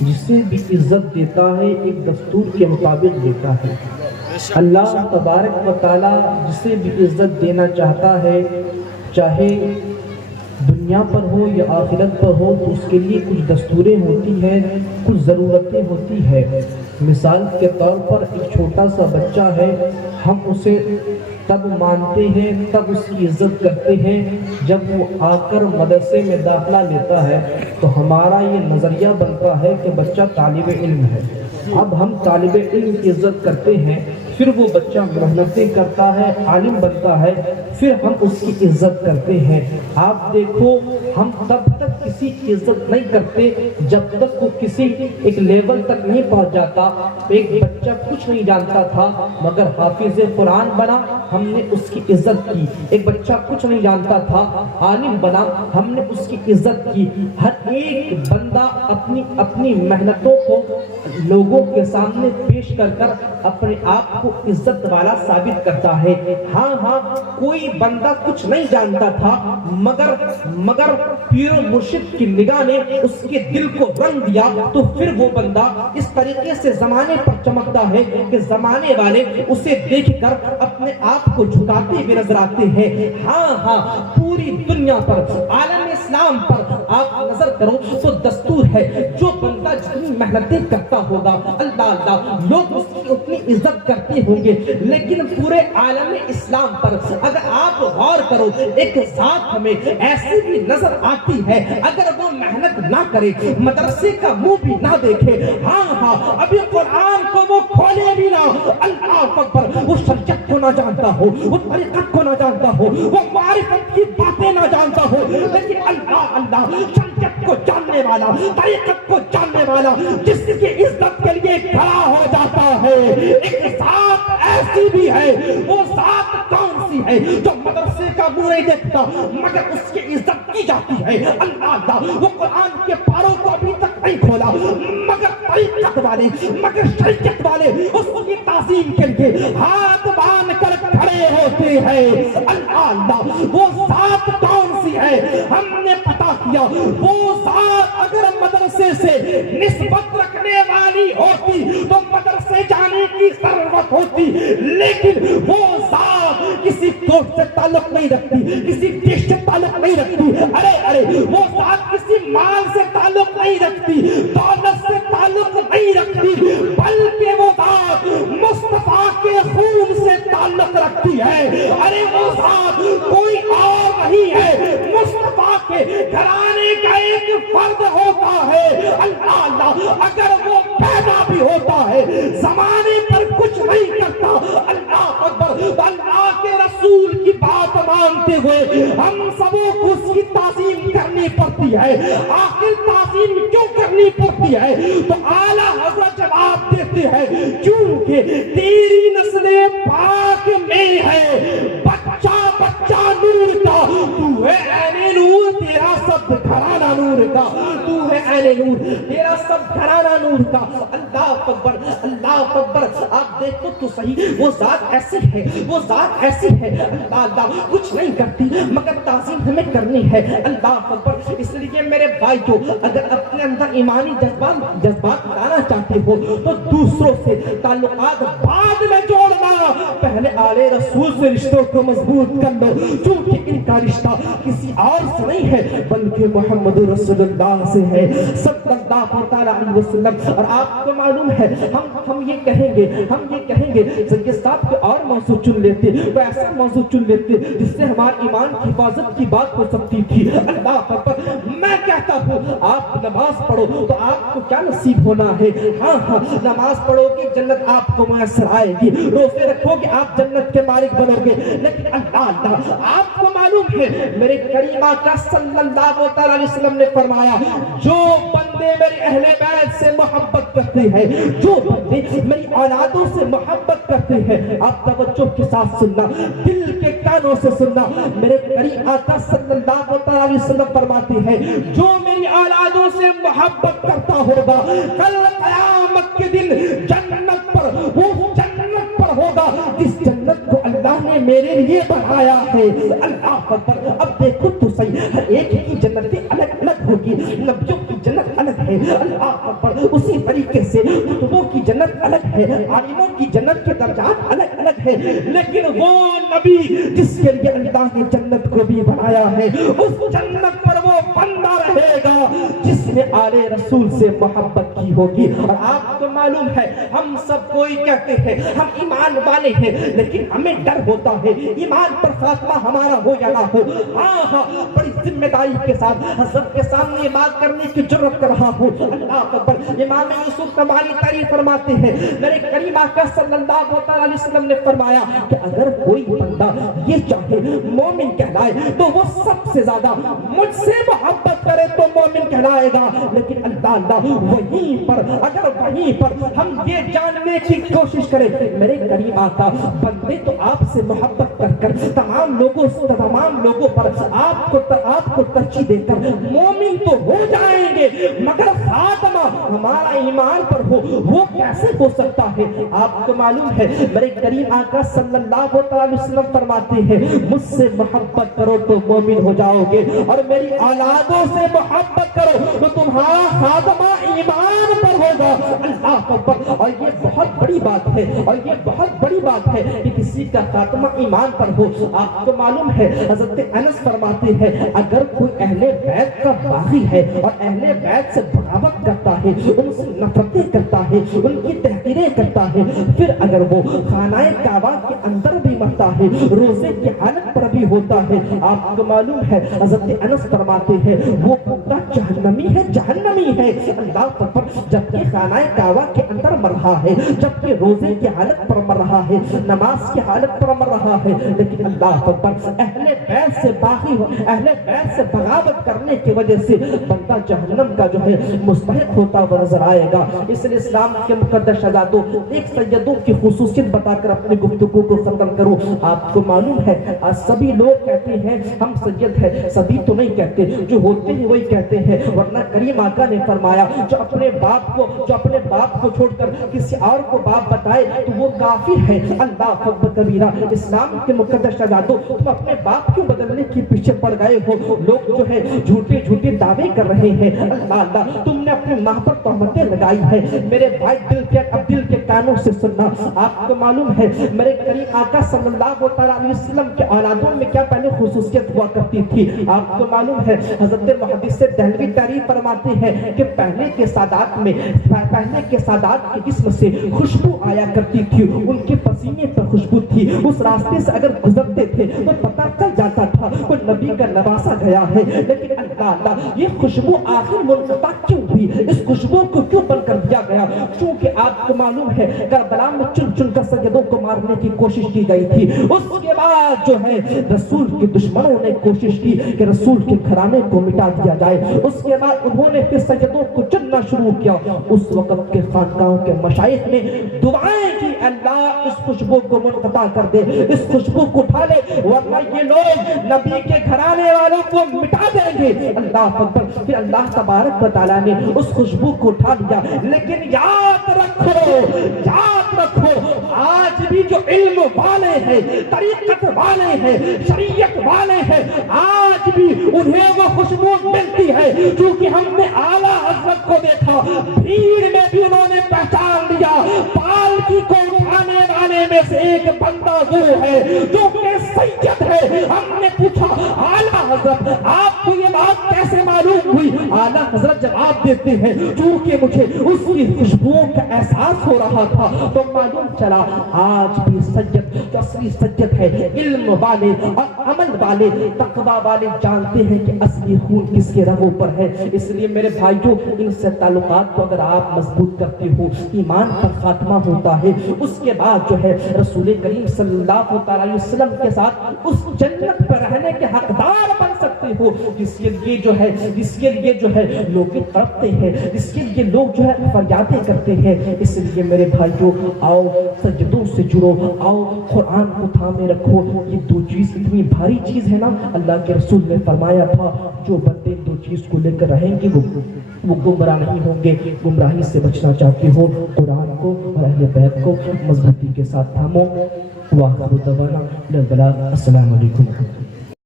جسے بھی عزت دیتا ہے ایک دستور کے مطابق دیتا ہے۔ اللہ تبارک و تعالی جسے بھی عزت دینا چاہتا ہے، چاہے دنیا پر ہو یا آخرت پر ہو، تو اس کے لیے کچھ دستوریں ہوتی ہیں، کچھ ضرورتیں ہوتی ہیں۔ مثال کے طور پر ایک چھوٹا سا بچہ ہے، ہم اسے تب مانتے ہیں، تب اس کی عزت کرتے ہیں جب وہ آ کر مدرسے میں داخلہ لیتا ہے، تو ہمارا یہ نظریہ بنتا ہے کہ بچہ طالب علم ہے۔ اب ہم طالب علم کی عزت کرتے ہیں، پھر وہ بچہ محنتیں کرتا ہے، عالم بنتا ہے، پھر ہم اس کی عزت کرتے ہیں۔ آپ دیکھو، ہم تب تک کسی کی عزت نہیں کرتے جب تک وہ کسی ایک لیول تک نہیں پہنچ جاتا۔ ایک بچہ کچھ نہیں جانتا تھا مگر حافظ قرآن بنا، ہم نے اس کی عزت کی۔ ایک بچہ کچھ نہیں جانتا تھا، عالم بنا، ہم نے اس کی عزت کی۔ ہر ایک بندہ اپنی اپنی محنتوں کو لوگوں کے سامنے پیش کر کر اپنے آپ کو عزت والا ثابت کرتا ہے۔ ہاں کوئی بندہ کچھ نہیں جانتا تھا مگر پیر و مرشد کی نگاہ نے اس کے دل کو رنگ دیا، تو پھر وہ بندہ اس طریقے سے زمانے پر چمکتا ہے کہ زمانے والے اسے دیکھ کر اپنے آپ کو جھکاتے ہوئے نظر آتے ہیں۔ ہاں پوری دنیا پر، عالم اسلام پر آپ نظر کرو تو دستور ہے، جو بندہ جتنی محنتیں کرتا ہوگا، اللہ لوگ اس کی اتنی عزت کرتے ہوں گے۔ لیکن پورے عالم اسلام پر اگر آپ غور کرو، ایک ذات ہمیں ایسی بھی نظر آتی ہے، اگر وہ محنت نہ کرے، مدرسے کا منہ بھی نہ دیکھے، ہاں ابھی قرآن کو وہ کھولے بھی نہ، اللہ اکبر، وہ شریعت کو نہ جانتا ہو، وہ طریقت کو نہ جانتا ہو، وہ معرفت کی باتیں نہ جانتا ہو، لیکن اللہ شریعت کو جاننے والا، طریقت کو جاننے والا، جس کی عزت کے لیے کھڑا ہو جاتا ہے۔ ایک ذات ایسی بھی ہے، وہ ذات کون سی ہے؟ جو مدرسے کا منہ نہیں دیکھتا مگر اس کی عزت کی جاتی ہے۔ اللہ وہ قرآن کے پاروں کو ابھی تک نہیں کھولا مگر طریقت والے، مگر شریعت والے اس کی تعظیم کے لیے ہاتھ باندھ کر کھڑے ہوتے ہیں۔ اللہ وہ ذات کون سی ہے؟ ہم نے پتا کیا، وہ ذات اگر مدرسے سے نسبت رکھنے والی ہوتی تو مدرسے جانے کی ضرورت ہوتی، لیکن وہ ذات کسی کوٹ سے تعلق نہیں رکھتی، کسی دیش سے تعلق نہیں رکھتی، ارے وہ ذات کسی مال سے تعلق نہیں رکھتی، دولت سے تعلق نہیں رکھتی، بلکہ وہ ذات مصطفیٰ کے خون سے تعلق رکھتی ہے۔ ارے وہ ذات کوئی اور نہیں ہے، مصطفیٰ کے گھرانے کا ایک فرد ہوتا ہے۔ اللہ اگر وہ پیدا بھی ہوتا ہے، زمانے پر کچھ نہیں کرتا، اللہ اکبر، اللہ کے رسول کی بات مانتے ہوئے ہم سبوں کو اس کی تعظیم کرنی پڑتی ہے۔ آخر تعظیم کیوں کرنی پڑتی ہے؟ تو اعلیٰ حضرت جواب دیتے ہیں، کیونکہ تیری نسل پاک میں ہے بچہ نور کا، تو ہے عین نور، تیرا سب گھرانہ نور کا، تو ہے عین نور، تیرا سب گھرانہ نور کا۔ اللہ اکبر، اللہ اکبر، آپ دیکھو تو صحیح، وہ ذات ایسی ہے، وہ ذات ایسی ہے، اللہ کچھ نہیں کرتی مگر تعظیم ہمیں کرنی ہے۔ اللہ اکبر، اس لیے میرے بھائیو، اگر اپنے اندر ایمانی جذبات لانا چاہتے ہو تو دوسروں سے تعلقات بعد میں جوڑنا، پہلے آلے رسول سے رشتوں کو مضبوط کر لو، چونکہ ان کا رشتہ کسی اور سے نہیں ہے بلکہ محمد رسول اللہ سے ہے صلی اللہ تعالیٰ علیہ وسلم۔ اور آپ کو معلوم ہے، ہم یہ کہیں گے سید صاحب کے اور موضوع چن لیتے، وہ ایسا موضوع چن لیتے جس سے ہمارے ایمان کی حفاظت کی بات ہو سکتی تھی۔ اللہ اکبر، میں کہتا ہوں آپ نماز پڑھو تو آپ کو کیا نصیب ہونا ہے؟ ہاں نماز پڑھو گے جنت آپ کو میسر آئے گی، روزے رکھو گے آپ جنت کے مالک بنو گے، لیکن اللہ آپ کو معلوم ہے میرے کریم آقا صلی اللہ علیہ وسلم نے فرمایا، جو بندے میرے اہل بیت سے محبت کرتے ہیں، جو بندے میری اولادوں سے محبت کرتے ہیں، آپ توجہ کے ساتھ سننا، دل کے کانوں سے سننا، میرے کریم آقا صلی اللہ علیہ وسلم فرماتے ہیں، جو میری اولادوں سے محبت کرتا ہوگا کل قیامت کے دن جنت پر، وہ جنت پر ہوگا جس جنت کو اللہ نے میرے لیے بنایا ہے۔ اللہ اکبر، اب دیکھو تو صحیح، ہر ایک کی جنتیں الگ الگ ہوگی، نبیوں کی جنت जन्नत अलग है, अल्लाह अकबर। उसी तरीके से कुतुबों की जन्नत अलग है, आलिमों की जन्नत के दर्जात अलग अलग है, लेकिन वो नबी जिसके लिए अल्लाह ने जन्नत को भी बनाया है, उस जन्नत पर वो बंदा रहेगा जिसने आले रसूल से मोहब्बत की होगी। और आपको मालूम है, हम सब कोई कहते हैं हम ईमान वाले हैं, लेकिन हमें डर होता है ईमान पर खात्मा हमारा हो या ना हो। हाँ, बड़ी जिम्मेदारी के साथ हज़रत के सामने ये बात करने की जरूरत कर रहा हूँ। अल्लाह अकबर। इमाम यूसुफ नबानी तारीफ फरमाते हैं, मेरे करीम आका सल्लल्लाहु अलैहि वसल्लम ने फरमाया कि अगर कोई बंदा ये चाहे मोमिन कहलाए तो वो सबसे ज्यादा मुझसे मोहब्बत करे तो मोमिन कहलाएगा। लेकिन अल्लाह वहीं पर, अगर वहीं पर हम ये जानने की कोशिश करें, मेरे करीम आका बंदे तो आपसे मोहब्बत कर तमाम लोगों पर आपको तरजीह देकर मोमिन तो हो जाएंगे, मगर खात्मा हमारा ईमान पर हो, वो कैसे हो सकता है? आपको मालूम है, मेरे करीम आका सल्लल्लाहु अलैहि वसल्लम फरमाते हैं, मुझसे मोहब्बत करो तो मोमिन हो जाओगे, और मेरी औलादों से मोहब्बत करो तो तुम्हारा खात्मा ईमान पर होगा। अल्लाह अकबर। और ये बहुत बड़ी बात है, और ये बहुत बड़ी बात है कि किसी का खात्मा ईमान पर हो। आपको मालूम है, हज़रत अनस फरमाते हैं, अगर कोई अहले बैत का बागी है और अहले बैत से बगावत करता है, उनसे नफरतें करता है, उनकी तहकीरें करता है, फिर अगर वो खानाए काबा के अंदर भी मरता है, रोजे की हालत पर भी होता है, आपको मालूम है, हज़रत अनस फरमाते हैं, वो बंदा जहन्नमी है, जहन्नमी है। अल्लाह अकबर। जबकि खानाए काबा के अंदर मर रहा है, जबकि रोजे की हालत पर मर रहा है, नमाज की हालत पर मर रहा है, लेकिन अल्लाह अकबर अहले बैत से बागी हो, अहले बैत से बगावत करने की वजह से बंदा जहन्नम का जो है मुस्तहिक होता हुआ नजर आएगा। इसलिए इस्लाम के मुकद्दस शहजादों, एक सैयदों की खुसूसियत बताकर अपनी गुफ्तगू को खत्म करूं। आपको मालूम है, आज सभी लोग कहते हैं हम सैयद है, सभी तो नहीं कहते, जो होते हैं वही कहते हैं, वरना करीम आका ने फरमाया जो अपने बाप को छोड़कर किसी और को बाप बताए तो वो काफी है। अल्लाह अकबर कबीरा। इस्लाम के मुकद्दस शहजादों, तुम अपने बाप क्यों बदलने के पीछे पड़ गए हो? लोग जो है झूठे दावे कर रहे हैं। अल्लाह अल्लाह, तुमने अपनी माँ पर तहमतें लगाई है। मेरे भाई दिल के कानों से सुनना। आपको मालूम है, मेरे करीम आका सल्लल्लाहु अलैहि वसल्लम के औलादों में क्या पहले खुसूसियत हुआ करती थी? आपको मालूम है, हज़रत मुहद्दिस दहलवी तारीफ फरमाते हैं कि पहले के सादात के जिस्म से खुशबू आया करती थी, उनके पसीने पर खुशबू थी। उस रास्ते से अगर गुजरते थे तो पता चल जाता था कोई नबी का नवासा गया है। लेकिन अल्लाह, ये खुशबू आखिर मुनक़ता क्यों हुई? इस खुशबू को क्यों बंद कर दिया गया? क्योंकि आपको मालूम है, करबला में चुन कर सैयदों को मारने की कोशिश की गई थी। उसके बाद जो है रसूल के दुश्मनों ने कोशिश की कि रसूल के घराने को मिटा दिया जाए। उसके बाद उन्होंने फिर सैयदों को चुनना शुरू किया। उस वक्त के खानकाहों के मशाइख ने दुआएं की, अल्लाह इस खुशबू को मुनक़ता कर दे, इस खुशबू को उठा ले, वरना ये लोग नबी के घराने वालों को मिटा देंगे। अल्लाह अकबर। फिर अल्लाह तबारक व तआला ने उस खुशबू को उठा लिया। लेकिन याद रखो, आज भी जो इल्म वाले हैं, तरीक़त वाले हैं, शरीयत वाले हैं, आज भी उन्हें वो खुशबू मिलती है। क्योंकि हमने आला हज़रत को देखा, भीड़ में भी उन्होंने पहचान लिया, पालकी को उठाने वाले में से एक बंदा वो है जो कि सैयद है। हमने पूछा, आला हज़रत आपको ये बात कैसे मालूम हुई? आला हज़रत जवाब देते हैं, क्योंकि मुझे उसकी खुशबुओं का एहसास हो रहा था तो मालूम चला आज भी सैयद जो असली सैयद है, इल्म वाले और अमल वाले, तक़वा वाले जानते हैं कि असली खून किसके रगों पर है। इसलिए मेरे भाइयों, इनसे ताल्लुकात को अगर आप मजबूत करते हो, ईमान पर खात्मा होता है, उसके बाद जो है रसूल करीम सल्लल्लाहु अलैहि वसल्लम के साथ उस जन्नत पर रहने के हकदार बन सकते हो, जिसके लिए जो है लोग तड़पते हैं, जिसके लिए लोग जो है फरियादें करते हैं। इसलिए मेरे भाइयों, आओ सजदों से जुड़ो, आओ कुरान को थामे रखो। ये दो चीज इतनी भारी चीज है ना, अल्लाह के रसूल ने फरमाया था, जो बंदे दो चीज को लेकर रहेंगे वो गुमराह नहीं होंगे। गुमराही से बचना चाहते हो, कुरान को और अहले बैत को मजबूती के साथ थामो। वाह, अस्सलाम वालेकुम।